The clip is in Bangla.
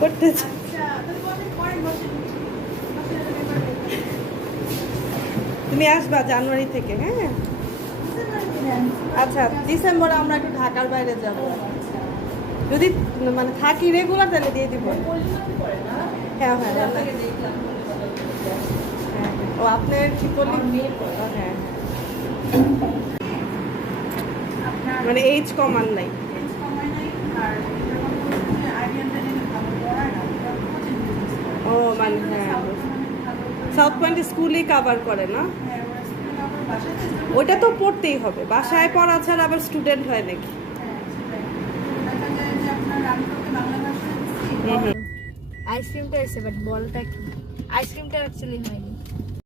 করতেছে। তুমি আসবা জানুয়ারি থেকে, হ্যাঁ? আচ্ছা, ডিসেম্বরে আমরা একটু ঢাকার বাইরে যাব। যদি মানে থাকি রেগুলার তাহলে দিয়ে দিব। হ্যাঁ হ্যাঁ হ্যাঁ। ও আপনার কি করলি? হ্যাঁ, মানে এইজ কমান নাই। ও মানে হ্যাঁ, সাউথ পয়েন্ট স্কুলেই কাভার করে না? ওইটা তো পড়তেই হবে, বাসায় পড়া ছাড়া আবার স্টুডেন্ট হয় নাকি? আইসক্রিমটা এসে বাট বলটা কি আইসক্রিমটা অ্যাকচুয়ালি হয়নি।